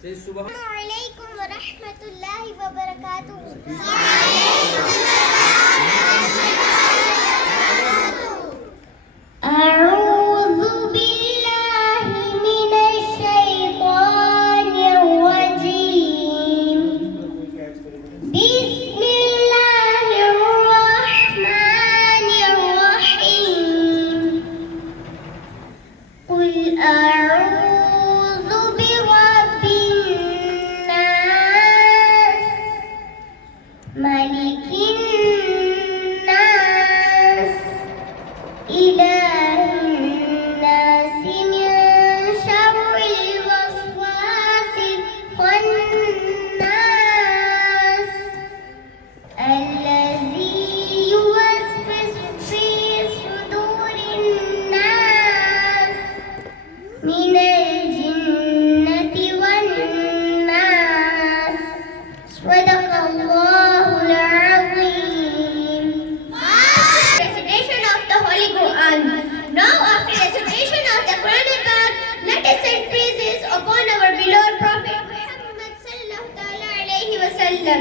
Assalamualaikum warahmatullahi wabarakatuh. A'udzu billahi minasy syaithanir rajim. Bismillahirrahmanirrahim. Qul a'udzu birabbin nas, malikin nas, ilahin nas, min syarril waswasil khannas, allazi yuwaswisu fi sudurin nas, minal jinnati wan nas. Sadaqallahul azim. Recitation of the Holy Quran. Now, after recitation of the Quranic Quran, let us sing praises upon our beloved Prophet Muhammad sallallahu alaihi wasallam.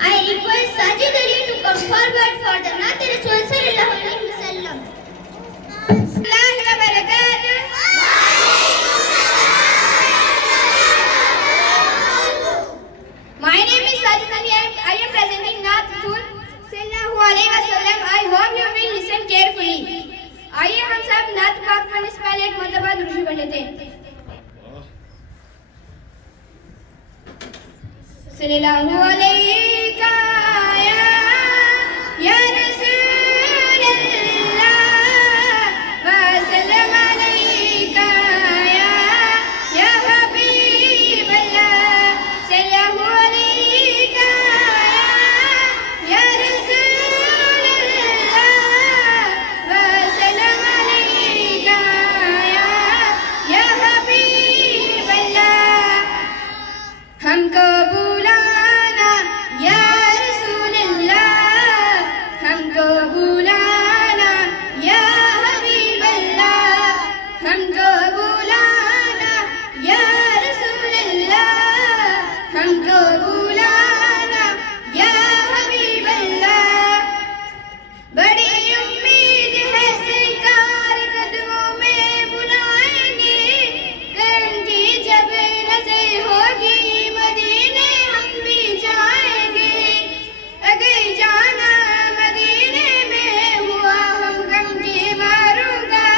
I request Sajid Ali to come forward for the Naat Rasul sallallahu alaihi wasallam. Assalamu wa barakatuh. My name is Sajid Ali. I am presenting Naat Rasul sallallahu alaihi wasallam. I hope you will listen carefully. आइए हम सब नात पाक पढ़ने से पहले एक मरतबा दुरूद पढ़ लेते हैं। सल्लल्लाहु अलैका या रसूलल्लाह व सल्लम अलैका या हबीबल्लाह। सल्लल्लाहु अलैका या रसूलल्लाह व सल्लम अलैका या हबीबल्लाह। हमको बुलाना या रसूलल्लाह, हमको बुलाना या हबीबल्लाह, हमको बुलाना या रसूलल्लाह, हमको बुलाना या हबीबल्लाह। बड़ी उम्मीद है सरकार कदमों में बुलाएंगे, करम की जब नजर होगी मदीने हम भी जाएंगे। अगर जाना मदीने में हुआ हम गम के मारूंगा,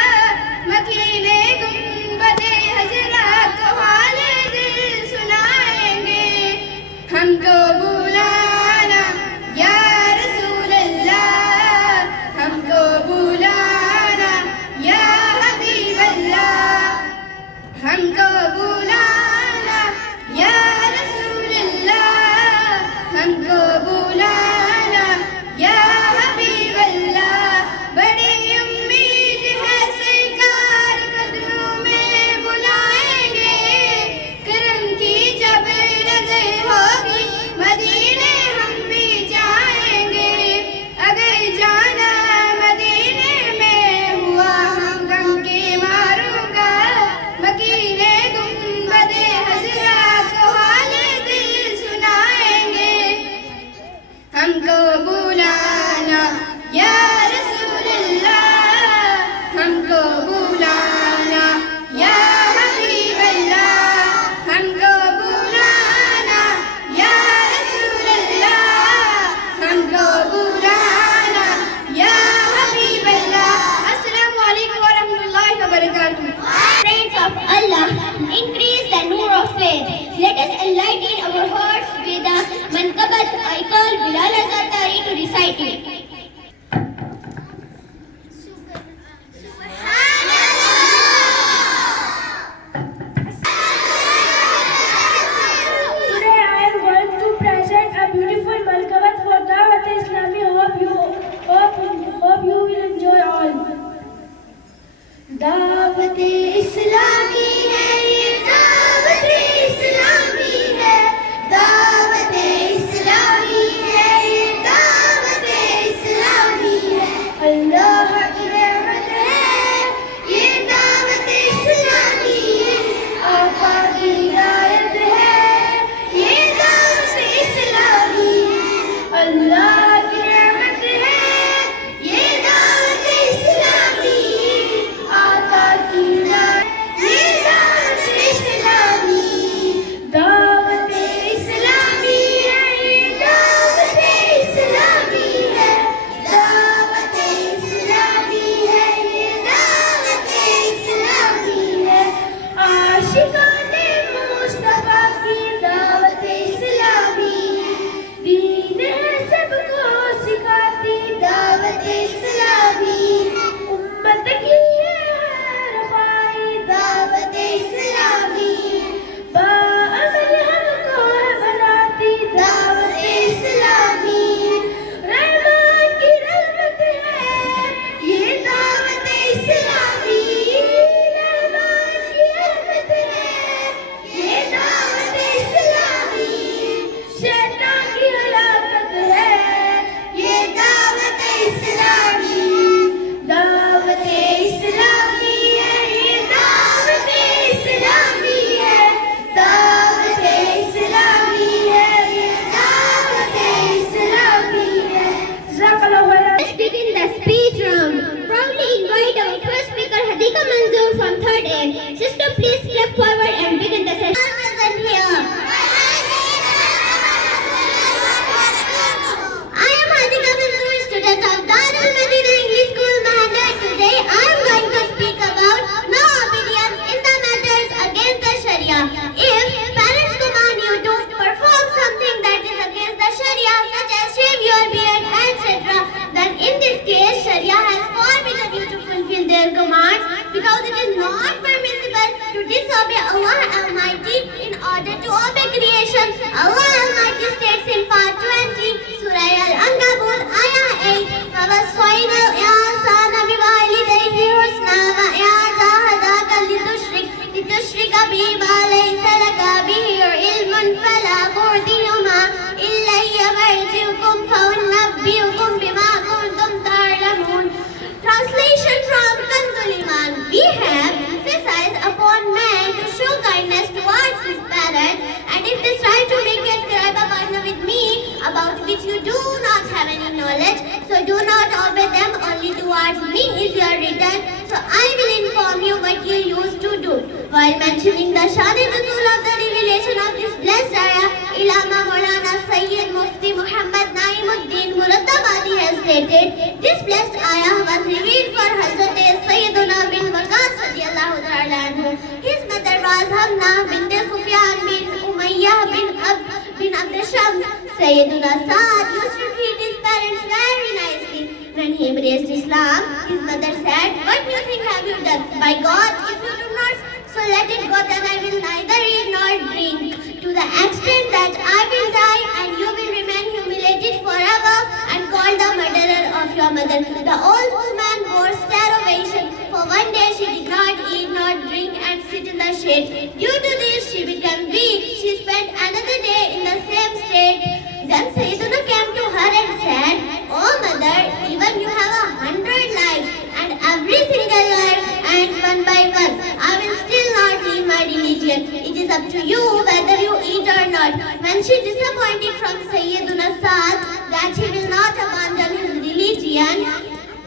मकीने गुंबदे हजरा को हाले दिल सुनाएंगे। हमको बुलाना या रसूलल्लाह, हमको बुलाना या हबीबल्लाह, हमको बुलाना या रसूलल्लाह, हमको बुलाना या हबीबल्लाह। बड़ी उम्मीद है सरकार कदमों में बुलाएंगे, करम की जब नजर होगी मदीने हम भी जाएंगे। अगर जाना मदीने में हुआ हम गम के मारूंगा, मकीने गुंबदे हजरा को हाले दिल सुनाएंगे। हमको बुलाना या रसूलल्लाह, हमको बुलाना या हबीबल्लाह, हमको बुलाना या रसूलल्लाह, हमको बुलाना या हबीबल्लाह। अस्सलामु अलैकुम व रहमतुल्लाहि व बरकातुहू। Friends of Allah, increase the nur of faith. Let us enlighten our hearts with the manqabat. I call Bilal Azatari to recite it. Today I am going to present a beautiful manqabat for Dawat Islami. Hope you will enjoy all. Dawat Islami है ये, दावत इस्लामी है, दावत इस्लामी है ये, दावत because it is not permissible to disobey Allah Almighty in order to obey creation. Allah Almighty states in part 20, Surah Al-Ankabut, Ayah 8, وَوَصَّيْنَا الْإِنسَانَ بِوَالِدَيْهِ حُسْنًا وَإِنْ جَاهَدَاكَ لِتُشْرِكَ بِي مَا لَيْسَ لَكَ بِهِ عِلْمٌ فَلَا تُطِعْهُمَا إِلَيَّ مَرْجِعُكُمْ فَأُنَبِّئُكُم بِمَا كُنتُمْ تَعْمَلُونَ. Translation from Kanzul Iman. We have emphasized upon man to show kindness towards his parents, and if they try to make you ascribe a partner with me about which you do not have any knowledge, so do not obey them, only towards me is your return, so I will inform you what you used to do. While mentioning the Shan-e-Nuzul of the revelation of this blessed ayah, Ilama Maulana Sayyid Mufti Muhammad Naimuddin Muraddabadi has stated, this blessed ayah was revealed for Hazrat Sayyiduna bin Waqas radiyallahu ta'ala anhu. His mother was Hamna bint Sufyan bin Umayyah bin Abd Shams. Sayyiduna Sa'ad used to treat his parents very nicely. When he embraced Islam, his mother said, "What new thing have you done? By God, if you do not, so let it go, then I will neither eat nor drink, to the extent that I will die and you will remain humiliated forever and called the murderer of your mother." The old woman bore starvation. For one day she did not eat nor drink and sit in the shade. Due to this, she became weak. She spent another day in the same state. Then Sayyiduna came to her and said, "Oh mother, even you have 100 lives, and every single life ends one by one. I will still not leave my religion. It is up to you whether you eat or not." When she disappointed from Sayyiduna Sa'ad that he will not abandon his religion,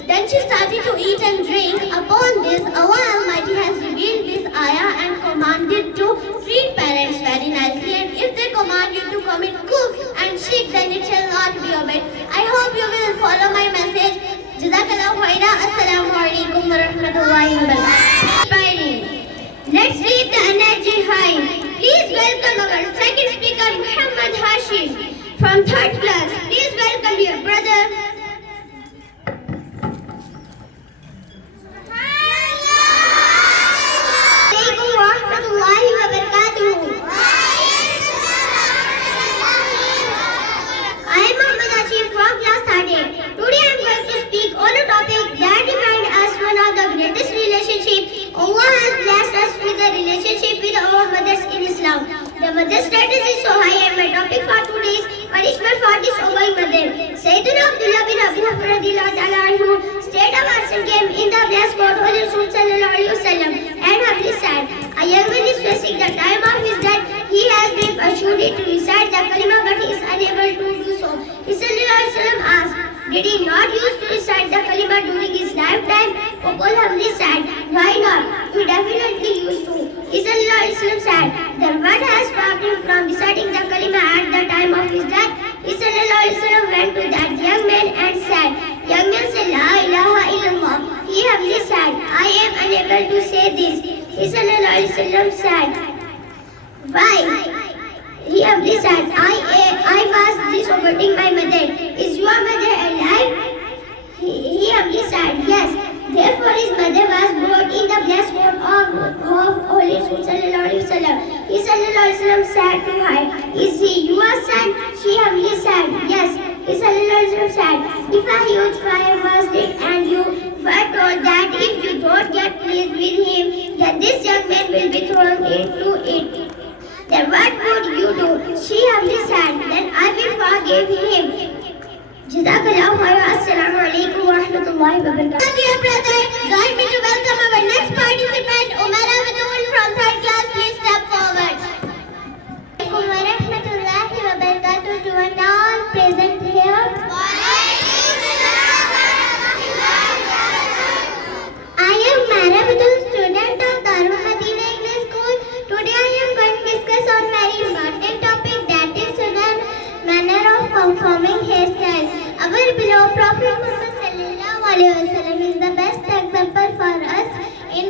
then she started to eat and drink. Upon this, Allah Almighty has revealed this ayah and commanded to treat parents very nicely, and if they command you to commit kufr and shirk, then it shall not be obeyed. I hope you will follow my message. Jazakallahu khairan. Assalamu alaikum wa rahmatullahi wa barakatuh. Let's keep the energy high. Please welcome our second speaker, Muhammad Hashim from 3rd class. Please welcome your brother. I am Muhammad Hashim from class 3rd. Today I am going to speak on a topic that reminds us one of the greatest relationships. Allah has blessed us with a relationship with our mothers in Islam. The mother status is so high, and my topic for today is punishment for disobeying mother. Sayyidina Abdullah bin Abi Bakr radiyallahu ta'ala anhu state a person came in the blessed court of Rasul sallallahu alaihi wasallam and humbly said, "A young man is facing the time of his death. He has been persuaded to recite the kalima, but he is unable to do so." He sallallahu alaihi wasallam asked, "Did he not used to recite the kalima during his lifetime?" People humbly said, "Why not? He definitely used to." He sallallahu alaihi wasallam said, "Then what has stopped him from reciting the kalima at the time of his death?" He sallallahu alaihi wasallam went to that young man and said, "Young man, say La ilaha illallah." He humbly said, "I am unable to say this." He sallallahu alaihi wasallam said, "Why?" He humbly said, I was disobeying my mother. "Is your mother alive?" He humbly said, "Yes." Therefore his mother was brought in the blessed court of Holy Rasul sallallahu alaihi wasallam. He sallallahu alaihi wasallam said to her, "Is he your son?" She humbly said, "Yes." He sallallahu alaihi wasallam said, "If a huge fire was lit and you were told that if you don't get pleased with him, then this young man will be thrown into it, then what would you do?" She humbly said, "Then I will forgive him." Jazakallahu khairan. Assalamu alaikum wa rahmatullahi wa barakatuh. Dear brother, join me to welcome our next participant, Umar Abdul from 3rd class. Please step forward. Assalamu alaikum wa rahmatullahi wa barakatuh to all present here. I am Umar Abdul, student of Darul Madina English School. Today I am going to discuss on very important topic, that is sunnah, manner of performing hairstyle. Our beloved Prophet Muhammad sallallahu alaihi wasallam is the best example for us in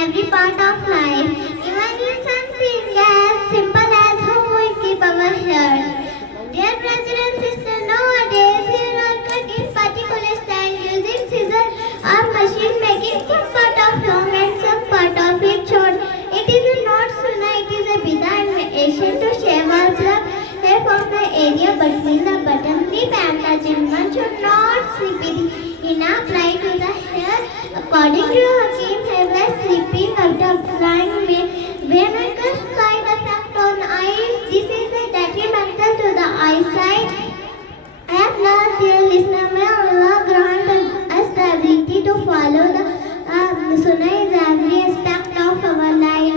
every part of life. Even in something as simple as how we keep our hair. Dear brothers and sisters, nowadays hair are cut in particular style using scissors or machine, making some part of long and some now apply to the hair. According to Hakim, hair was slipping out of line when I could side effect on eyes. This is a detrimental to the eyesight. At last, dear listener, may Allah grant us the ability to follow the Sunnah in every aspect of our life.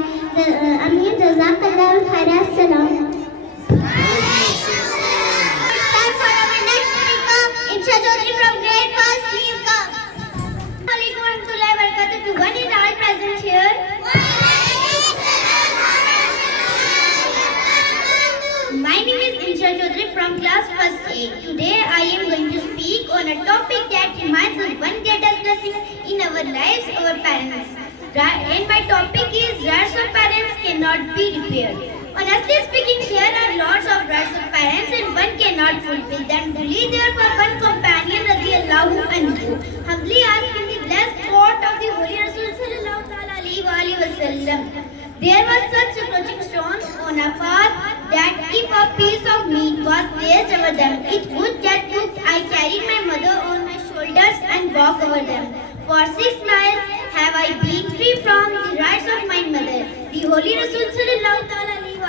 Ameen, Jazakallah khairan. Salam. Insha Chaudhary from grade 1st, please come. Assalamualaikum warahmatullahi wabarakatuh to one and all present here. My name is Insha Chaudhary from class 1st A. Today I am going to speak on a topic that reminds us one greatest blessing in our lives, our parents. And my topic is rights of parents cannot be repaired. Honestly speaking, there are lots of rights of parents and one cannot fulfill them. Only therefore one companion radiallahu anhu humbly asked in the blessed quote of the Holy Rasul sallallahu alaihi wasallam. There was such a approaching stones on a path that if a piece of meat was placed over them, it would get cooked. I carried my mother on my shoulders and walked over them. For 6 miles have I been free from the rights of my mother. The Holy Rasul sallallahu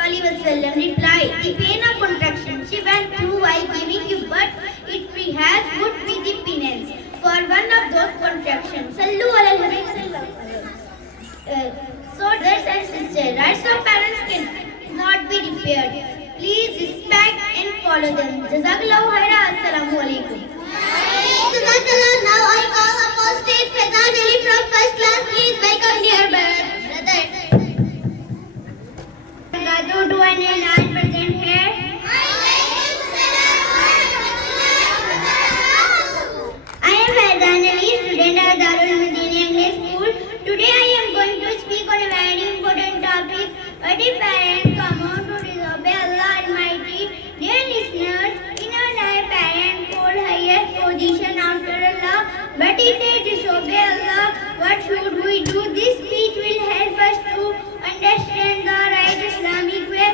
alaihi wasallam replied, the pain of contraction she went through while giving you birth, it perhaps would be the penance for one of those contractions. Sallu ala al-Habib sallallahu alaihi wasallam. So, brothers and sisters, rights of parents cannot be repaired. Please respect and follow them. Jazakallahu khairan. Assalamu alaikum. Jazakallah. Now I call upon stage Faizan Ali from 1st class. Please welcome dear brother. To one and all present here. I am Faizan Ali, student of Darul Madina English School. Today I am going to speak on a very important topic. What if parents come out to disobey Allah Almighty? Dear listeners, in our life parents hold highest position after Allah. But if they disobey Allah, what should we do? This speech will help us to understand the right Islamic way.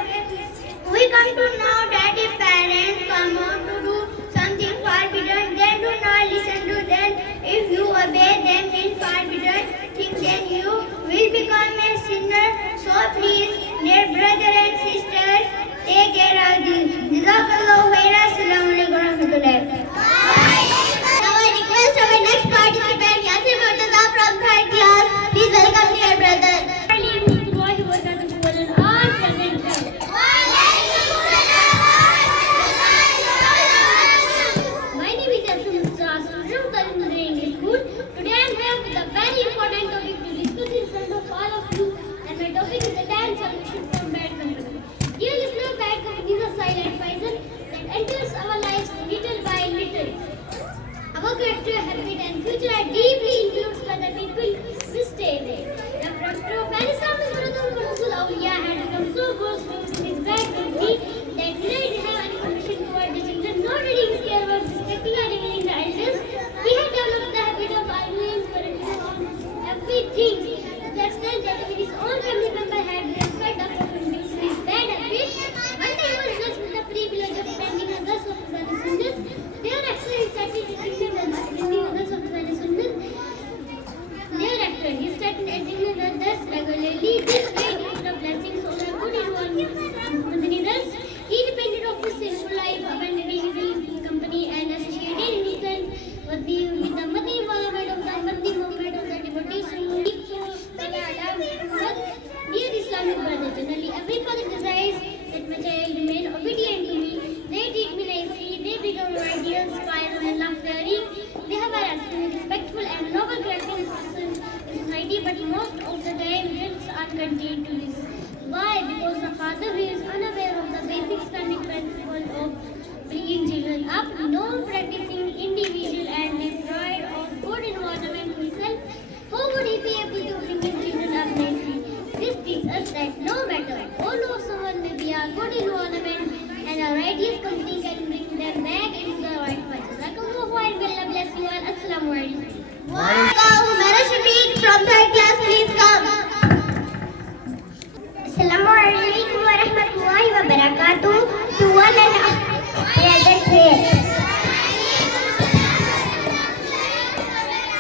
We come to know that if parents come out to do something forbidden, then do not listen to them. If you obey them in forbidden things, then you will become a sinner. So please, dear brother and sisters, take care of this. Jazakallahu khairan. Assalamu alaikum warahmatullahi wabarakatuh. Now I request our next participant, Yasir Murtaza from 3rd class. Please welcome dear brother. My name is Yasir Murtaza, student of Darul Madina English School. Today I am here with a very important topic to discuss in front of all of you, and my topic is the 10 solutions from bad company. Dear listener, bad company is a silent poison that enters our lives little by little. Our character, habit, and future are deeply influenced by the people we stay with. The Prophet Islam is one of the Rasul Awliya had become so close to his bad company that he didn't have any permission toward the children, nor did he care about respecting or revealing the elders. He had developed the habit of arguing for everything to the extent that even his own family member had been fed up of his bad habit. One day he was blessed with the privilege of spending others of his descendants. Thereafter he started attending others regularly. This made him the blessings of the good environment. He repented of his sinful life, abandoning his company and associated himself with the Madni environment of the Madni movement of the devotees who seek to dear Islamic brother. Generally, every father desires that my child remain obedient to me. They treat me nicely, they become ideal, inspired and love-fearing. They have a respectful and noble character in society, but most of the time kids are contained to this. Why? Because the father who is unaware of the basic Islamic principle of bringing children up, non-practicing individual and deprived of good environment himself, how would he be able to bring his children up nicely? This teaches us that no matter how low someone may be, a good environment and a righteous company can bring them back into the right path. Allah bless you all. Assalamu alaikum. Mera Shafiq from 3rd class, please come. Assalamualaikum warahmatullahi wabarakatuh. To one and present here.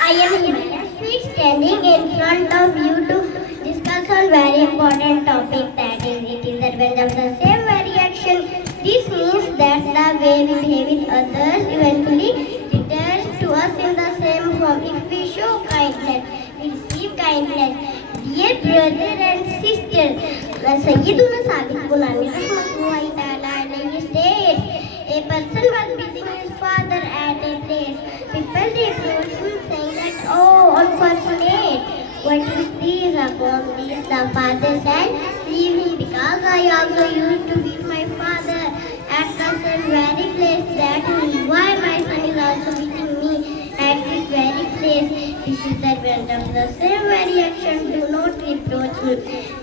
I am Himanshu standing in front of you to discuss on very important topic, that is, it is the revenge of the same very action. This means that the way we behave with others eventually returns to us in the same form. If we show kindness, we receive kindness. Dear brother and sister, Sayyiduna Sadiq Gulami Rahmatullahi Ta'ala alayhi states, a person was visiting his father at a place. People reproached him saying that, oh, unfortunate, what is this upon this? The father said, leave him because I also used to beat my father at the same very place. That is why my son is also beating me at this very place. This is the result of the same very action. Do not reproach me.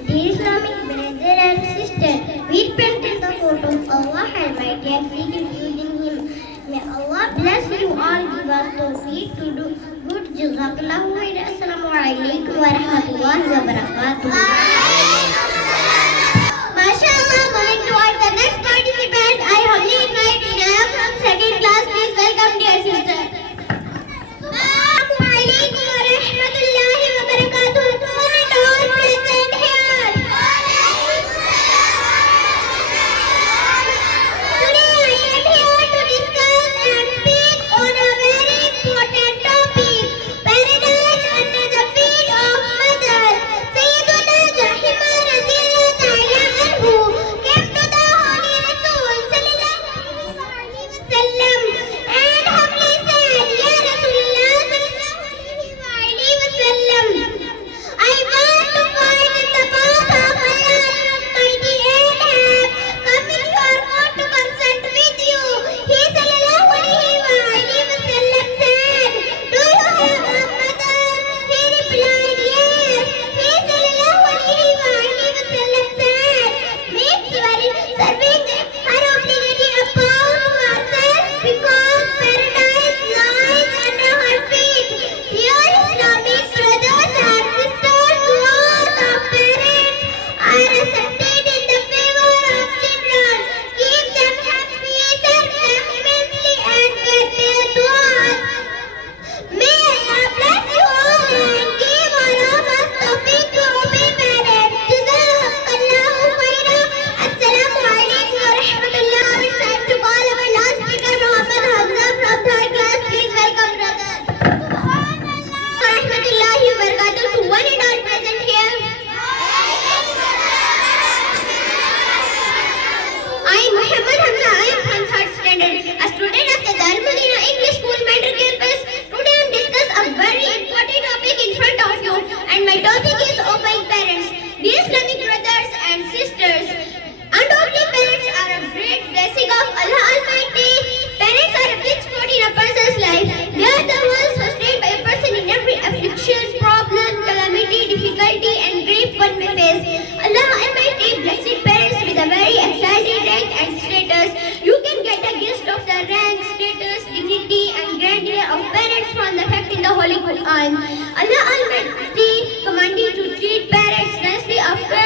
Dear Islamic brother and sister, we repent in the court of Allah Almighty and seek refuge in Him. May Allah bless you all, give us tawfiq to do good. Jazakallahu khairan. Assalamu alaikum wa rahmatullahi wa barakatuh. MashaAllah, moving towards the next participant, I humbly invite Inaya from second class. Please welcome dear sister. Assalamu alaikum wa rahmatullahi wa barakatuh. One and all present here. Today I am here to discuss and speak on a very important topic, paradise under the feet of mother. Sayyiduna Zahima radhiyallahu ta'ala anhu came to the Holy Rasul sallallahu alaihi wasallam and humbly said, Ya Rasulullah sallallahu alaihi wasallam, I want to find in the path of Allah Almighty and have come in your court to consent with you. He sallallahu alaihi wasallam said, do you have a mother? He replied, yes. He sallallahu alaihi wasallam said, make sure serving her obligatory upon yourself because paradise lies under her feet. Dear Islamic brothers and sisters, du'as of parents are accepted in the favor of children. Keep them happy, serve them immensely, and get their du'as. May Allah bless you all and give all of us tawfiq to obey parents. Jazakallahu khairan. Assalamu alaikum wa rahmatullah. It's time to call our last speaker, Muhammad Hamza from third class. Please welcome brother. Subhanallah. Rahmatullahi wa barakatuh to one and all present here. I am Muhammad Hamza. I am from third standard, a student of the Darul Madina English School, Mentor Campus. Today I am discuss a very important topic in front of you, and my topic is obeying parents. Dear Islamic brothers and sisters, undoubtedly parents are a great blessing of Allah Almighty. Parents are a big spot in a person's life. They are the ones who stand by a person in every affliction, problem, calamity, difficulty, and grief one may face. Allah Almighty blessed parents with a very exciting rank and status. You can get a gist of the rank, status, dignity, and grandeur of parents from the fact in the Holy Quran. Allah Almighty commanding to treat parents nicely after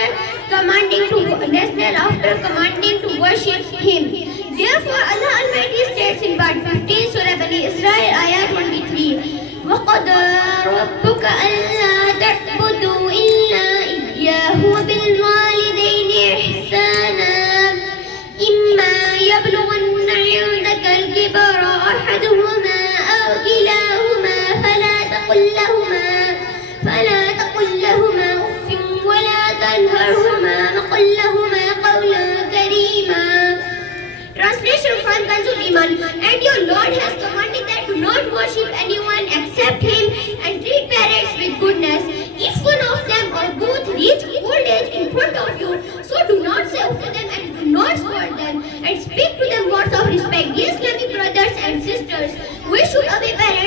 commanding to worship Him. Therefore, Allah Almighty states in part 15, Surah Bani Israel, ayah 23, وَقَضَى رَبُّكَ أَلَّا تَعْبُدُوا إِلَّا إِيَّاهُ وَبِالْوَالِدَيْنِ إِحْسَانًا إِمَّا يَبْلُغَنَّ عِندَكَ الْكِبَرَ أَحَدُهُمَا أَوْ كِلَاهُمَا فلا تقل لهما أف ولا تنهرهما وقل لهما قولا كريما. Translation from Kanzul Iman. And your Lord has commanded that do not worship anyone except Him and treat parents with goodness. If one of them or both reach old age in front of you, so do not say to them and do not scold them and speak to them words of respect. Dear Islamic brothers and sisters, we should obey parents